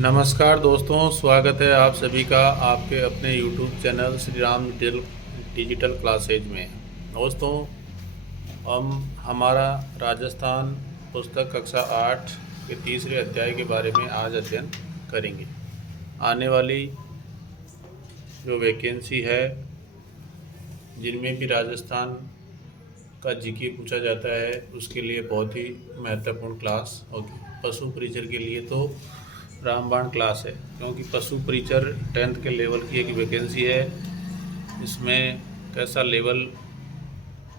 नमस्कार दोस्तों, स्वागत है आप सभी का आपके अपने YouTube channel Shri Ram digital classes में। दोस्तों, हम हमारा राजस्थान पुस्तक कक्षा 8 के तीसरे अध्याय के बारे में आज अध्ययन करेंगे। आने वाली जो वैकेंसी है, जिनमें भी राजस्थान का जीके पूछा जाता है, उसके लिए बहुत ही महत्वपूर्ण क्लास होगी। पशु परिचर के लिए तो रामबाण क्लास है, क्योंकि पशु परिचर 10th के लेवल की एक वैकेंसी है। इसमें कैसा लेवल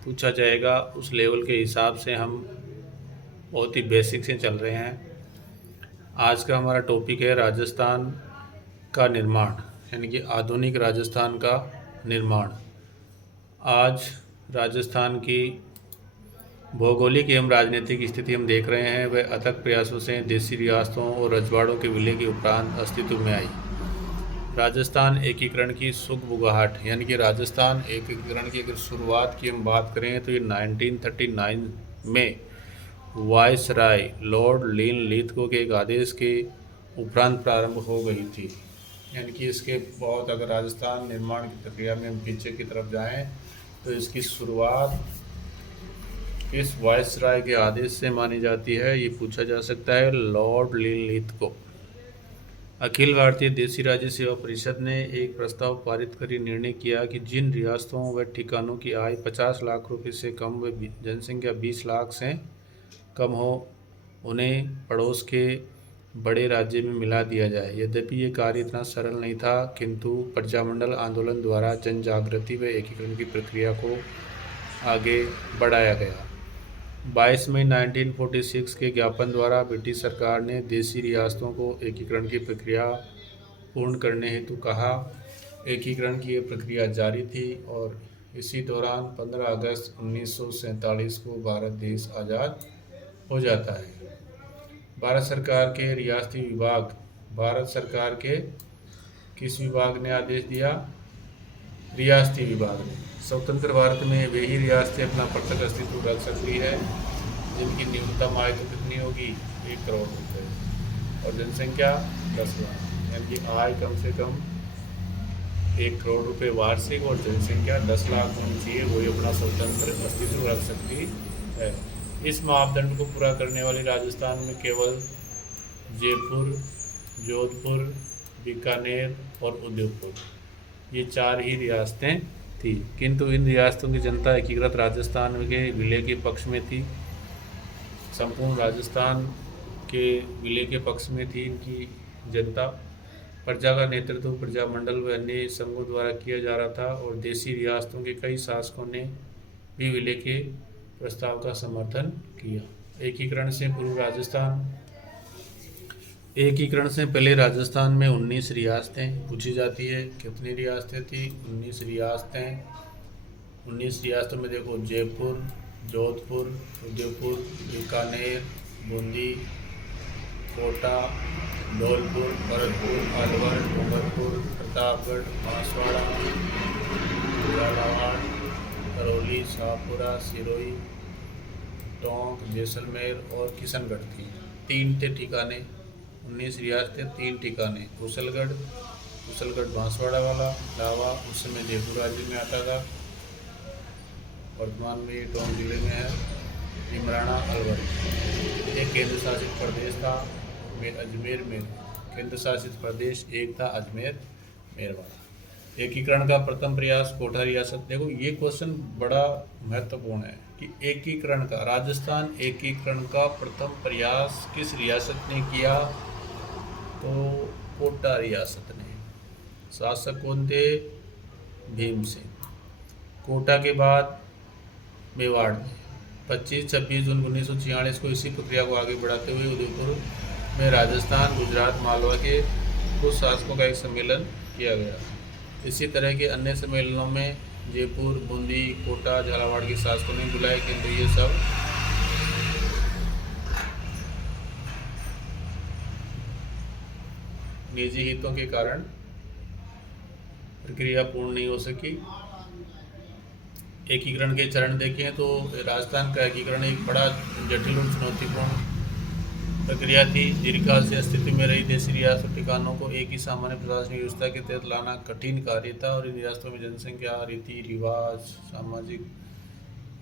पूछा जाएगा, उस लेवल के हिसाब से हम बहुत ही बेसिक से चल रहे हैं। आज का हमारा टॉपिक है राजस्थान का निर्माण, यानी कि आधुनिक राजस्थान का निर्माण। आज राजस्थान की भौगोलिक एवं राजनीतिक स्थिति हम देख रहे हैं, वह अथक प्रयासों से देसी रियासतों और रजवाड़ों के विलय के उपरांत अस्तित्व में आई। राजस्थान एकीकरण की सुगबुगाहट, यानी कि राजस्थान एकीकरण की अगर शुरुआत की हम बात करें तो ये 1939 में वायसराय लॉर्ड लिनलिथगो के एक आदेश के उपरांत प्रारंभ हो गई थी। यानी कि इसके बहुत, अगर राजस्थान निर्माण की प्रक्रिया में हम पीछे की तरफ जाएं तो इसकी शुरुआत किस वायसराय के आदेश से मानी जाती है, ये पूछा जा सकता है। Lord Linlithgow. अखिल भारतीय देसी राज्य सेवा परिषद ने एक प्रस्ताव पारित कर निर्णय किया कि जिन रियासतों व ठिकानों की आय 50 लाख रुपए से कम व जनसंख्या 20 लाख से कम हो, उन्हें पड़ोस के बड़े राज्य में मिला दिया जाए। यद्यपि ये कार्य इतना सरल नहीं था, किंतु प्रजामंडल आंदोलन द्वारा जन जागृति व एकीकरण की प्रक्रिया को आगे बढ़ाया गया। 22 मई 1946 के ज्ञापन द्वारा ब्रिटिश सरकार ने देसी रियासतों को एकीकरण की प्रक्रिया पूर्ण करने हेतु कहा। एकीकरण की यह प्रक्रिया जारी थी और इसी दौरान 15 अगस्त 1947 को भारत देश आज़ाद हो जाता है। भारत सरकार के रियासती विभाग, भारत सरकार के किस विभाग ने आदेश दिया? रियासती विभाग ने। स्वतंत्र भारत में वही रियासतें अपना पृथक अस्तित्व रख सकती है जिनकी न्यूनतम आय तो कितनी होगी? 1 करोड़ रुपये और जनसंख्या 10 लाख, यानी कि आय कम से कम 1 करोड़ रुपये वार्षिक और जनसंख्या 10 लाख होनी चाहिए, वही अपना स्वतंत्र अस्तित्व रख सकती है। इस मापदंड को पूरा करने वाली राजस्थान में केवल जयपुर, जोधपुर, बीकानेर और उदयपुर, ये 4 ही रियासतें थी। किंतु इन रियासतों की जनता एकीकृत राजस्थान के विलय के पक्ष में थी। संपूर्ण राजस्थान के विलय के पक्ष में थी इनकी जनता। प्रजा का नेतृत्व प्रजामंडल व अन्य संघों द्वारा किया जा रहा था और देसी रियासतों के कई शासकों ने भी विलय के प्रस्ताव का समर्थन किया। एकीकरण से पहले राजस्थान में 19 रियासतें पूछी जाती है। कितनी रियासतें थी? 19 रियासतें। 19 रियासतों में देखो, जयपुर, जोधपुर, उदयपुर, बीकानेर, बूंदी, कोटा, धौलपुर, भरतपुर, अलवर, डूंगरपुर, प्रतापगढ़, बांसवाड़ा, झालावाड़, करौली, शाहपुरा, सिरोही, टोंक, जैसलमेर और किशनगढ़ थी। 3 थे ठिकाने। 19 रियासतें, 3 ठिकाने। कुशलगढ़ बांसवाड़ा वाला, लावा उस समय जयपुर राज्य में आता था, वर्तमान में ये टोंक जिले में है। इमराना, अलवर। एक केंद्र शासित प्रदेश था अजमेर में। केंद्र शासित प्रदेश एक था अजमेर मेरवाड़ा। एकीकरण का प्रथम प्रयास कोटा रियासत। देखो, ये क्वेश्चन बड़ा महत्वपूर्ण है कि एकीकरण का, राजस्थान एकीकरण का प्रथम प्रयास किस रियासत ने किया? तो कोटा रियासत ने। शासक कौन थे? भीमसेन। कोटा के बाद मेवाड़ में 25-26 जून 1946 को इसी प्रक्रिया को आगे बढ़ाते हुए उदयपुर में राजस्थान, गुजरात, मालवा के कुछ शासकों का एक सम्मेलन किया गया। इसी तरह के अन्य सम्मेलनों में जयपुर, बूंदी, कोटा, झालावाड़ के शासकों ने बुलाए, किंतु ये सब निजी हितों के कारण प्रक्रिया पूर्ण नहीं हो सकी। एकीकरण के चरण देखें तो राजस्थान का एकीकरण एक बड़ा जटिल और चुनौतीपूर्ण प्रक्रिया थी। दीर्घकाल से अस्तित्व में रही देशी रियासत और ठिकानों को एक ही सामान्य प्रशासनिक व्यवस्था के तहत लाना कठिन कार्य था और इन रियासतों में जनसंख्या, रीति रिवाज, सामाजिक,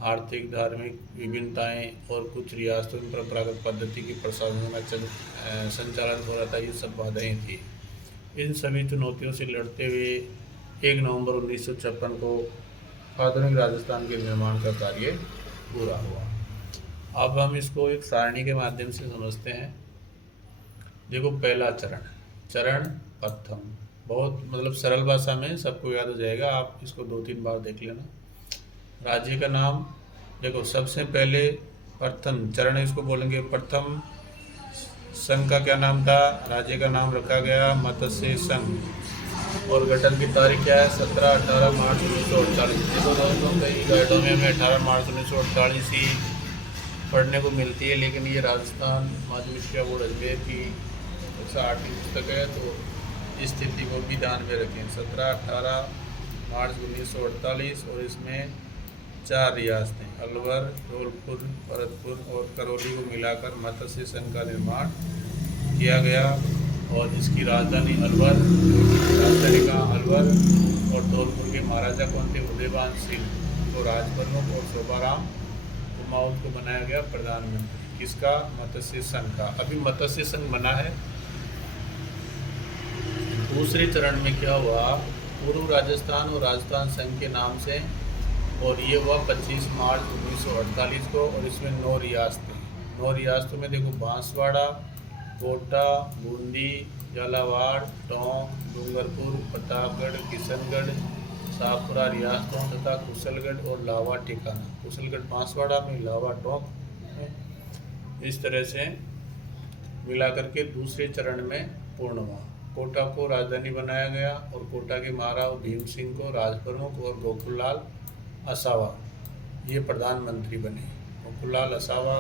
आर्थिक, धार्मिक विभिन्नताएं और कुछ रियासतों में परंपरागत पद्धति की प्रशासन का संचालन हो रहा था। ये सब बाधाएं थी। इन सभी चुनौतियों से लड़ते हुए 1 नवंबर 1956 को आधुनिक राजस्थान के निर्माण का कार्य पूरा हुआ। अब हम इसको एक सारणी के माध्यम से समझते हैं। देखो, पहला चरण प्रथम, बहुत मतलब सरल भाषा में सबको याद हो जाएगा, आप इसको 2-3 बार देख लेना। राज्य का नाम, देखो सबसे पहले प्रथम चरण इसको बोलेंगे प्रथम। संघ का क्या नाम था? राज्य का नाम रखा गया मत्स्य संघ। और गठन की तारीख क्या है? 17-18 मार्च 1948। देखो दोस्तों, कई गाइडों में हमें 18 मार्च 1948 ही पढ़ने को मिलती है, लेकिन ये राजस्थान माध्यमिक शिक्षा बोर्ड अजमेर की 8 की पुस्तक है, तो इस स्थिति को भी ध्यान में रखें। 17-18 मार्च 1948 और इसमें 4 रियासतें अलवर, धौलपुर, भरतपुर और करौली को मिलाकर मत्स्य संघ का निर्माण किया गया और इसकी राजधानी अलवर, राजधानी का अलवर और धौलपुर के महाराजा कौन थे? उदयभान सिंह को राजप्रमुख और शोभाराम कुमाऊत को बनाया गया प्रधानमंत्री। किसका? मत्स्य संघ का। अभी मत्स्य संघ बना है। दूसरे चरण में क्या हुआ? पूर्व राजस्थान और राजस्थान संघ के नाम से, और ये हुआ 25 मार्च 1948 को और इसमें 9 रियासतें। 9 रियासतों में देखो बांसवाड़ा, कोटा, बूंदी, झालावाड़, टोंक, डूंगरपुर, प्रतापगढ़, किशनगढ़, शाहपुरा रियासतों तथा कुशलगढ़ और लावा ठिकाना। कुशलगढ़ बांसवाड़ा में, लावा टोंक में। इस तरह से मिलाकर के दूसरे चरण में पूर्ण हुआ। कोटा को राजधानी बनाया गया और कोटा के महाराव भीम सिंह को राजप्रमुख और गोकुललाल असावा ये प्रधानमंत्री बने। गोकुललाल असावा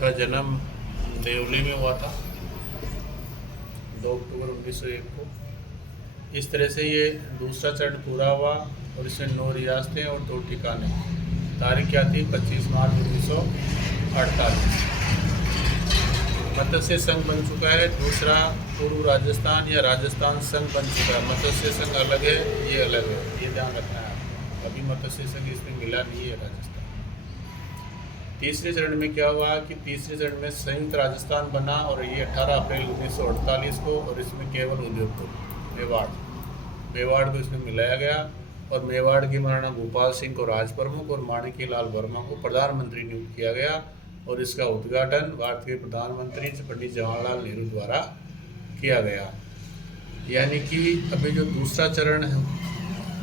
का जन्म देवली में हुआ था 2 अक्टूबर 1901 को। इस तरह से ये दूसरा चरण पूरा हुआ और इसमें 9 रियासतें और 2 ठिकाने। तारीख क्या थी? 25 मार्च 1948। मत्स्य संघ बन चुका है। दूसरा पूर्व राजस्थान या राजस्थान संघ बन चुका है। मत्स्य संघ अलग है, ये अलग है, ये ध्यान रखना है आपको। अभी मत्स्य संघ इसमें मिला नहीं है राजस्थान। तीसरे चरण में क्या हुआ कि तीसरे चरण में संयुक्त राजस्थान बना और ये 18 अप्रैल 1948 को, और इसमें केवल उदयपुर, मेवाड़ को इसमें मिलाया गया और मेवाड़ के महाराणा भूपाल सिंह को राजप्रमुख और माणिक्य लाल वर्मा को प्रधानमंत्री नियुक्त किया गया और इसका उद्घाटन भारत के प्रधानमंत्री पंडित जवाहरलाल नेहरू द्वारा किया गया। यानी कि अभी जो दूसरा चरण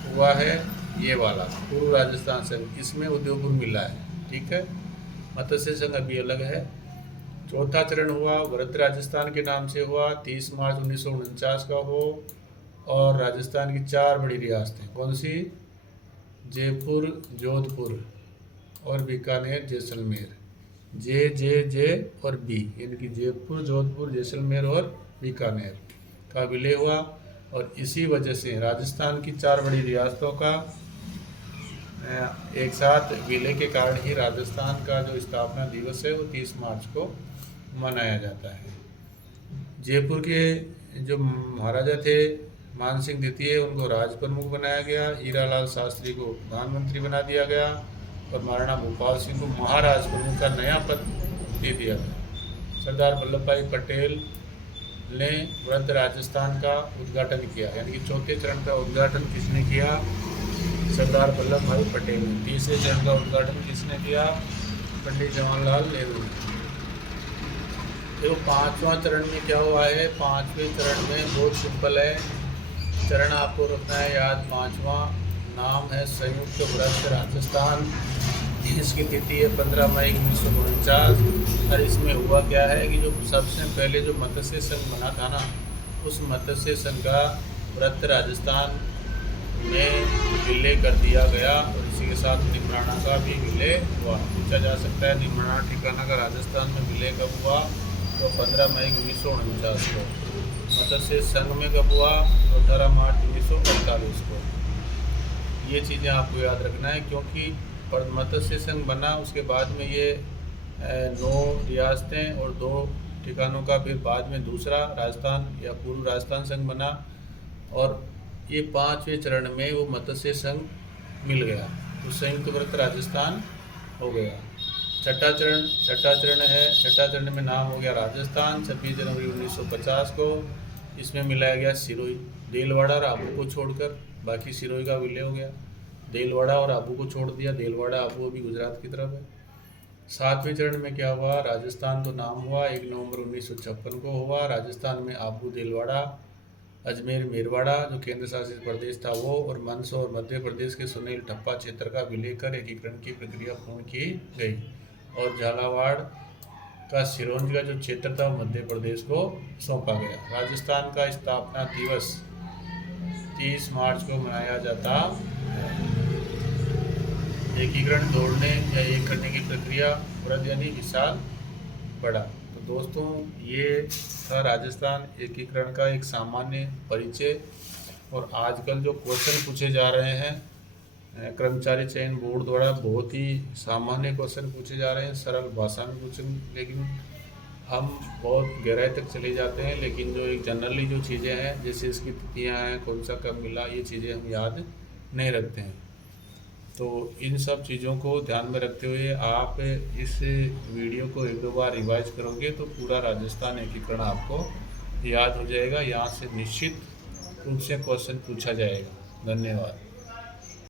हुआ है ये वाला पूर्व राजस्थान संघ, इसमें उदयपुर मिला है, ठीक है। मत्स्य संघ अभी अलग है। चौथा चरण हुआ वृद्ध राजस्थान के नाम से हुआ, 30 मार्च 1949 का हो, और राजस्थान की 4 बड़ी रियासतें कौन सी? जयपुर, जोधपुर और बीकानेर, जैसलमेर। जे और बी, यानी कि जयपुर, जोधपुर, जैसलमेर और बीकानेर का विलय हुआ और इसी वजह से राजस्थान की 4 बड़ी रियासतों का एक साथ विलय के कारण ही राजस्थान का जो स्थापना दिवस है वो 30 मार्च को मनाया जाता है। जयपुर के जो महाराजा थे मान सिंह द्वितीय, उनको राजप्रमुख बनाया गया। हीरालाल शास्त्री को प्रधानमंत्री बना दिया गया और महाराणा भूपाल सिंह को महाराज प्रमुख का नया पद दे दिया गया। सरदार वल्लभ भाई पटेल ने वृद्ध राजस्थान का उद्घाटन किया, यानी कि चौथे चरण का उद्घाटन किसने किया? सरदार वल्लभ भाई पटेल ने। तीसरे चरण का उद्घाटन किसने किया? पंडित जवाहरलाल नेहरू ने। देखो 5वां चरण में क्या हुआ है? 5वें चरण में बहुत सिंपल है, चरण आपको रखना है याद। 5वां नाम है संयुक्त वृद्ध राजस्थान। इसकी तिथि है 15 मई 1949 और इसमें हुआ क्या है कि जो सबसे पहले जो मत्स्य संघ बना था ना, उस मत्स्य संघ का वृद्ध राजस्थान में विलय कर दिया गया और इसी के साथ निमराना का भी विलय हुआ। पूछा जा सकता है निमराना ठिकाना का राजस्थान में विलय कब हुआ? तो 15 मई 1949 को। मत्स्य संघ में कब हुआ? तो 18 मार्च 1948 को। ये चीज़ें आपको याद रखना है, क्योंकि मत्स्य संघ बना उसके बाद में ये 9 रियासतें और 2 ठिकानों का फिर बाद में दूसरा राजस्थान या पूर्व राजस्थान संघ बना, और ये 5वें चरण में वो मत्स्य संघ मिल गया, तो संयुक्त व्रत राजस्थान हो गया। छठा चरण में नाम हो गया राजस्थान। 26 जनवरी 1950 को इसमें मिलाया गया सिरोही, देलवाड़ा और आबू को छोड़कर, बाकी सिरोही का विलय हो गया। देलवाड़ा और आबू को छोड़ दिया, देलवाड़ा आबू अभी गुजरात की तरफ है। 7वें चरण में क्या हुआ, राजस्थान तो नाम हुआ 1 नवंबर 1956 को हुआ। राजस्थान में आबू, देलवाड़ा, अजमेर, मेरवाड़ा जो केंद्र शासित प्रदेश था वो, और मंदसौर और मध्य प्रदेश के सुनील ठप्पा क्षेत्र का विलय कर एकीकरण की प्रक्रिया पूर्ण की गई, और झालावाड़ का सिरोंज का जो क्षेत्र था वो मध्य प्रदेश को सौंपा गया। राजस्थान का स्थापना दिवस 30 मार्च को मनाया जाता। एकीकरण तोड़ने या एक करने की प्रक्रिया वृद्ध यानी विशाल बढ़ा। तो दोस्तों ये था राजस्थान एकीकरण का एक सामान्य परिचय। और आजकल जो क्वेश्चन पूछे जा रहे हैं कर्मचारी चयन बोर्ड द्वारा, बहुत ही सामान्य क्वेश्चन पूछे जा रहे हैं, सरल भाषा में पूछे, लेकिन हम बहुत गहराई तक चले जाते हैं। लेकिन जो एक जनरली जो चीज़ें हैं, जैसे इसकी तिथियाँ हैं, कौन सा कब मिला, ये चीज़ें हम याद नहीं रखते हैं। तो इन सब चीज़ों को ध्यान में रखते हुए आप इस वीडियो को 1-2 बार रिवाइज करोगे तो पूरा राजस्थान एकीकरण आपको याद हो जाएगा। यहाँ से निश्चित रूप से क्वेश्चन पूछा जाएगा। धन्यवाद।